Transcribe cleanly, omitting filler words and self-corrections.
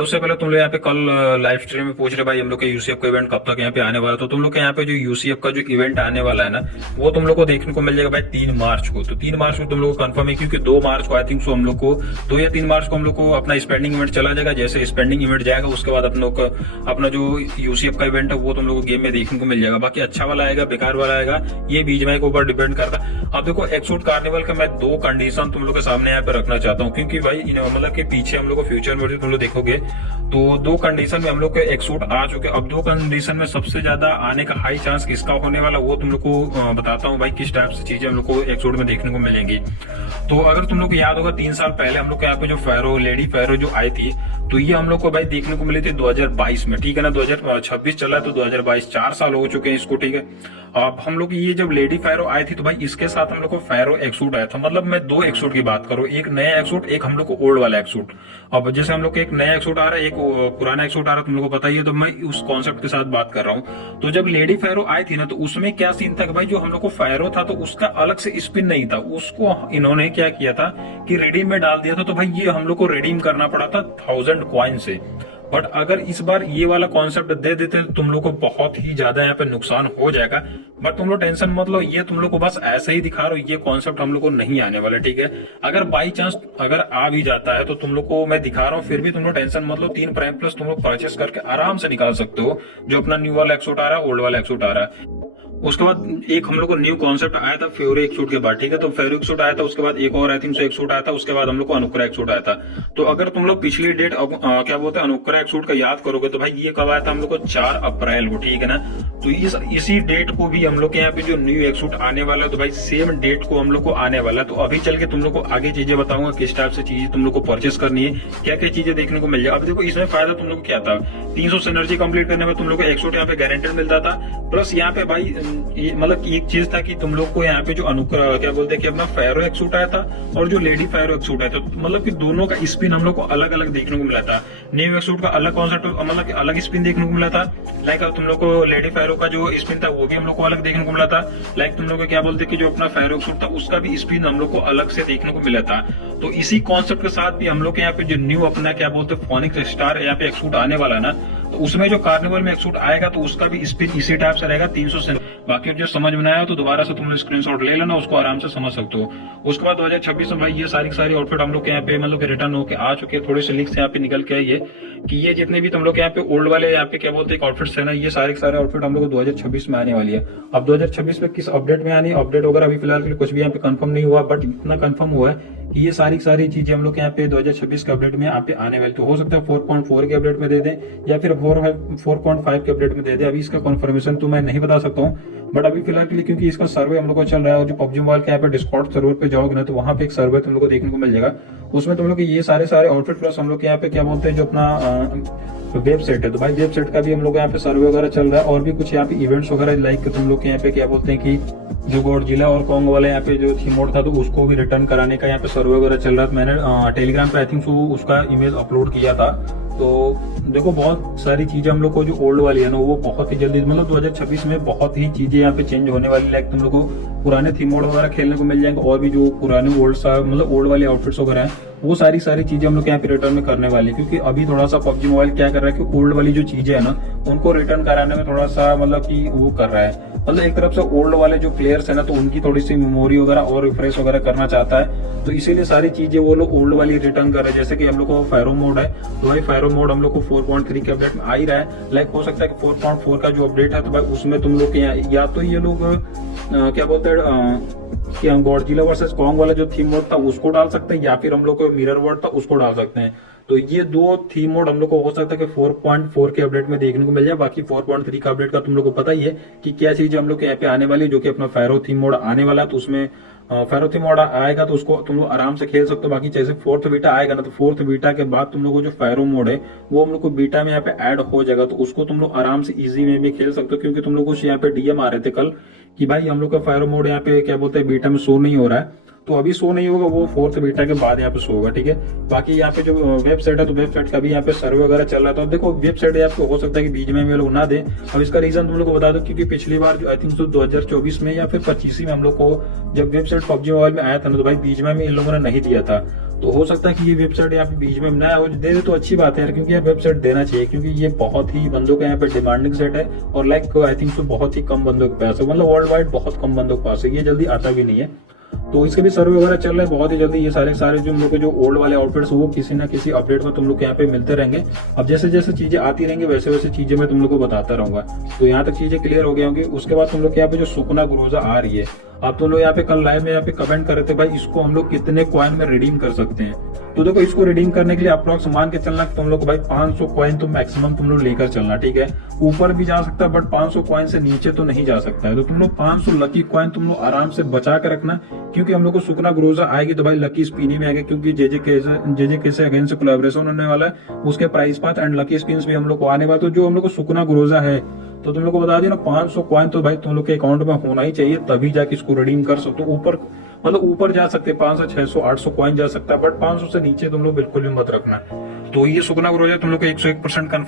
और उससे पहले तुम लोग यहाँ पे कल लाइव स्ट्रीम में पूछ रहे भाई हम लोग का यूसीएफ का इवेंट कब तक यहाँ पे आने वाला है। तो तुम लोग के यहाँ पे जो यूसीएफ का जो इवेंट आने वाला है ना, वो तुम लोग को देखने को मिल जाएगा भाई 3 मार्च को। तो 3 मार्च को तुम लोग को कंफर्म है, क्योंकि 2 मार्च को आई थिंक सो हम लोग को 2 या 3 मार्च को हम लोग को अपना स्पेंडिंग इवेंट चला जाएगा। जैसे स्पेंडिंग इवेंट जाएगा उसके बाद हम लोग का अपना जो यूसीएफ का इवेंट है वो तुम लोग को गेम में देखने को मिल जाएगा। बाकी अच्छा वाला आएगा बेकार वाला आएगा ये बीजीएमआई के ऊपर डिपेंड करता है। अब देखो एक्सोट कार्निवल का मैं 2 कंडीशन तुम लोग के सामने यहाँ पे रखना चाहता हूँ, क्योंकि भाई मतलब के पीछे हम लोग को फ्यूचर में तुम लोग देखोगे तो 2 कंडीशन में हम लोग के एक्सोट आ चुके। अब 2 कंडीशन में सबसे ज्यादा आने का हाई चांस किसका होने वाला वो तुम लोग को बताता हूँ भाई, किस टाइप से चीजें हम लोग को एक्सोट में देखने को मिलेंगी। तो अगर तुम लोग को याद होगा 3 साल पहले हम लोग के यहाँ पे जो फैरो लेडी फैरो जो आई थी, तो ये हम लोग को भाई देखने को मिली थी 2022 में, ठीक है ना। 2026 चला है तो 2022 4 साल हो चुके हैं इसको, ठीक है। अब हम लोग ये जब लेडी फैरो आई थी तो भाई इसके साथ हम लोग को फैरो एक्सूट आया था। मतलब मैं 2 एक्सूट की बात करूं, एक नया एक्सूट एक हम लोग को ओल्ड वाला एक्सूट। अब जैसे हम लोग को एक नया एक्सूट आ रहा है एक पुराना एक्सूट आ रहा है, तुम लोग को पता ही है, तो मैं उस कॉन्सेप्ट के साथ बात कर रहा हूँ। तो जब लेडी फैरो आई थी ना तो उसमें क्या सीन था कि भाई जो हम लोग को फैरो था तो उसका अलग से स्पिन नहीं था, उसको इन्होंने क्या किया था कि रिडीम में डाल दिया था। तो भाई ये हम लोग को रिडीम करना पड़ा था 1000 कॉइन से। बट अगर इस बार ये वाला कॉन्सेप्ट दे देते तो तुम लोग को बहुत ही ज्यादा यहाँ पे नुकसान हो जाएगा। बट तुम लोग टेंशन मत लो, ये तुम लोग को बस ऐसे ही दिखा रहा हूँ, ये कॉन्सेप्ट हम लोग को नहीं आने वाला, ठीक है। अगर बाई चांस अगर आ भी जाता है तो तुम लोग को मैं दिखा रहा हूँ, फिर भी तुम लोग टेंशन मत लो। 3 प्राइम प्लस तुम लोग परचेस करके आराम से निकाल सकते हो, जो अपना न्यू वाला एक्सूट आ रहा है ओल्ड वाला एक्सूट आ रहा है। उसके बाद एक हम लोग को न्यू कॉन्सेप्ट आया था फेरो एक्सूट के बाद, ठीक है। तो फेरो एक्सूट आया था, उसके बाद एक और आई थिंक सो एक्सूट आया था, उसके बाद हम लोग को अनुक्रा एक्सूट आया था। तो अगर तुम लोग पिछली डेट क्या बोलते हैं अनुक्रा एक्सूट का याद करोगे तो भाई ये कब आया था हम लोग को 4 अप्रैल को, ठीक है ना। तो इसी डेट को भी हम लोग के यहाँ पे जो न्यू एक्सूट आने वाला है तो भाई सेम डेट को हम लोग को आने वाला है। तो अभी चल के तुम लोग को आगे चीजें बताऊंगा किस टाइप से चीजें तुम लोग को परचेस करनी है, क्या क्या चीजें देखने को मिल जाए। अब देखो इसमें फायदा तुम लोग को क्या था, 300 सिनर्जी कंप्लीट करने में तुम लोग को एक्सूट यहाँ पे गारंटेड मिलता था। प्लस यहाँ पे भाई मतलब एक चीज था कि तुम लोग को यहाँ पे जो अनुक्रा क्या बोलते हैं कि अपना फैरो एक्सूट आया था और जो लेडी फैरो एक्सूट आया था, मतलब कि दोनों का स्पिन हम लोग को अलग अलग देखने को मिला था। न्यू एक्सूट का अलग कॉन्सेप्ट मतलब कि अलग स्पिन देखने को मिला था। लाइक तुम लोग को लेडी फैरो का जो स्पिन था वो भी हम लोग को अलग देखने को मिला था। लाइक तुम लोग को क्या बोलते कि जो अपना फैरो एक्सूट था उसका भी स्पिन हम लोग को अलग से देखने को मिला था। तो इसी कॉन्सेप्ट के साथ भी हम लोग के यहाँ पे जो न्यू अपना क्या बोलते फोनिक्स स्टार यहाँ पे एक्सूट आने वाला है ना, तो उसमें जो कार्निवल में एक्सूट आएगा तो उसका भी स्पिन इसी टाइप से रहेगा 300 से। बाकी जो समझ में आया तो दोबारा से तुम स्क्रीनशॉट ले लेना, उसको आराम से समझ सकते हो। उसके बाद 2026 में भाई ये सारी आउटफिट हम लोग के यहाँ पे मतलब रिटर्न होके आ चुके हैं। थोड़े से लीक्स यहाँ पे निकल के आई है कि ये जितने भी तुम लोग यहाँ पे ओल्ड वाले यहाँ पे क्या बोलते हैं आउटफिट्स है ना, ये सारे आउटफिट हम लोग को 2026 में आने वाली है। अब 2026 में किस अपडेट में आनी, अपडेट वगैरह अभी फिलहाल के लिए कुछ भी यहाँ पे कंफर्म नहीं हुआ, बट इतना कंफर्म हुआ है कि ये सारी चीजें हम लोग यहाँ पे 2026 के अपडेट में यहाँ पे आने वाली। तो हो सकता है 4.4 के अपडेट में दे दें या फिर 4.5 के अपडेट में दे दें। अभी इसका कंफर्मेशन तो मैं नहीं बता सकता हूँ, बट अभी फिलहाल के लिए क्योंकि इसका सर्वे हम लोग को चल रहा है और जो पबजी मोबाइल के यहाँ पे डिस्कॉर्ड सर्वर पे जाओगे ना तो वहाँ पे एक सर्वे तुम लोग को देखने को मिल जाएगा। उसमें तुम लोग को ये सारे आउटफिट प्लस हम लोग के यहाँ पे क्या बोलते हैं जो अपना वेबसाइट है, तो भाई वेबसाइट का भी हम लोग यहाँ पे सर्वे वगैरह चल रहा है। और भी कुछ यहाँ पे इवेंट्स वगैरह लाइक तुम लोग के यहाँ पे क्या बोलते हैं कि जो गॉडजिला और कॉन्ग वाला यहाँ पे जो थीम मोड था तो उसको भी रिटर्न कराने का यहाँ पे सर्वे वगैरह चल रहा था। मैंने टेलीग्राम पे आई थिंक सो उसका इमेज अपलोड किया था। तो देखो बहुत सारी चीजें हम लोग को जो ओल्ड वाली है ना वो बहुत ही जल्दी मतलब 2026 में बहुत ही चीजें यहाँ पे चेंज होने वाली। लाइक तुम लोग को पुराने थीम मोड वगैरह खेलने को मिल जाएंगे और भी जो पुराने ओल्ड मतलब ओल्ड वाले आउटफिट्स वगैरह हैं वो सारी चीजें हम लोग यहाँ पे रिटर्न में करने वाली है। क्योंकि अभी थोड़ा सा पबजी मोबाइल क्या कर रहा है कि ओल्ड वाली जो चीजें है ना उनको रिटर्न कराने में थोड़ा सा मतलब कि वो कर रहा है। मतलब एक तरफ से ओल्ड वाले जो प्लेयर्स है ना तो उनकी थोड़ी सी मेमोरी वगैरह और रिफ्रेश वगैरह करना चाहता है, तो इसीलिए सारी चीजें वो लोग ओल्ड वाली रिटर्न कर रहे हैं। जैसे कि हम लोग को फैरो मोड है तो भाई फैरो मोड हम लोग को 4.3 के अपडेट में आ ही रहा है। लाइक हो सकता है कि 4.4 का जो अपडेट है तो भाई उसमें तुम लोग के या तो ये लोग क्या बोलते हैं कि हम गॉडजिला वर्सेस कॉन्ग वाला जो थीम मोड था उसको डाल सकते हैं या फिर हम लोग को मिरर वर्ल्ड था उसको डाल सकते हैं। तो ये 2 थीम मोड हम लोग को हो सकता है कि 4.4 के अपडेट में देखने को मिल जाए। बाकी 4.3 का अपडेट का तुम लोग को पता ही है कि क्या चीज हम लोग के यहाँ पे आने वाली है, जो कि अपना फैरो थीम मोड आने वाला है। तो उसमें फैरो थीम मोड आएगा तो उसको तुम लोग आराम से खेल सकते हो। बाकी जैसे 4th बीटा आएगा ना तो 4th बीटा के बाद तुम लोग को जो फैरो मोड है वो हम लोग को बीटा में यहाँ पे ऐड हो जाएगा, तो उसको तुम लोग आराम से इजी में भी खेल सकते हो। क्योंकि तुम लोग को यहाँ पे डीएम आ रहे थे कल कि भाई हम लोग का फैरो मोड यहाँ पे क्या बोलते हैं बीटा में शो नहीं हो रहा है, तो अभी शो नहीं होगा, वो 4th बीटा के बाद यहाँ पे शो होगा, ठीक है। बाकी यहाँ पे जो वेबसाइट है तो वेबसाइट का भी यहाँ पे सर्वे वगैरह चल रहा है। तो देखो वेबसाइट आपको हो सकता है कि बीच में लोग ना दे। अब इसका रीजन तुम लोग को बता दो क्योंकि पिछली बार जो आई थिंक 2024 में या फिर 25 में हम लोग को जब वेबसाइट पबजी मोबाइल में आया था ना तो भाई बीच में इन लोगों ने नहीं दिया था। तो हो सकता है कि ये वेबसाइट यहाँ पे बीच में ना हो दे दे तो अच्छी बात है यार, क्योंकि ये वेबसाइट देना चाहिए, क्योंकि ये बहुत ही बंदों के यहाँ पे डिमांडिंग सेट है और लाइक आई थिंक तो बहुत ही कम बंदों के पास है, मतलब वर्ल्ड वाइड बहुत कम बंदों के पास है, ये जल्दी आता भी नहीं है। तो इसके भी सर्वे वगैरह चल रहे हैं बहुत ही जल्दी। ये सारे जो हम लोग के जो ओल्ड वाले आउटफिट्स वो किसी ना किसी अपडेट में तुम लोग के यहाँ पे मिलते रहेंगे। अब जैसे जैसे चीजें आती रहेंगी वैसे वैसे चीजें मैं तुम लोग को बताता रहूंगा। तो यहाँ तक चीजें क्लियर हो गई होंगी। उसके बाद तुम लोग के यहाँ पे जो सुकना ग्रोजा आ रही है, अब तुम लोग यहाँ पे कल लाइव में यहाँ पे कमेंट कर रहे थे भाई इसको हम लोग कितने कॉइन में रिडीम कर सकते हैं। तो देखो इसको रिडीम करने के लिए अप्रॉक्स मान के चलना तुम लोग को भाई 500 कॉइन तो मैक्सिमम तुम लोग लेकर चलना, ठीक है। ऊपर भी जा सकता है बट 500 कॉइन से नीचे तो नहीं जा सकता है। तो तुम लोग 500 लकी कॉइन तुम लोग आराम से बचा के रखना, क्योंकि हम लोग को सुकना ग्रोजा आएगी तो भाई लकी स्पिन में आएगा, क्योंकि जे से अगेंस्ट कोलैबोरेशन होने वाला है, उसके price path and lucky spin भी हम लोग को आने वाला। तो जो हम लोग को सुकना ग्रोजा है तो तुम लोग को बता दिया ना 500 कॉइन तो भाई तुम लोग के अकाउंट में होना ही चाहिए, तभी जाके इसको रिडीम कर सकते हो। ऊपर मतलब ऊपर जा सकते 500 600 800 कॉइन जा सकता है, बट 500 से नीचे तुम लोग बिल्कुल भी मत रखना। तो ये सुकना ग्रोजा तुम लोग को 101% कंफर्म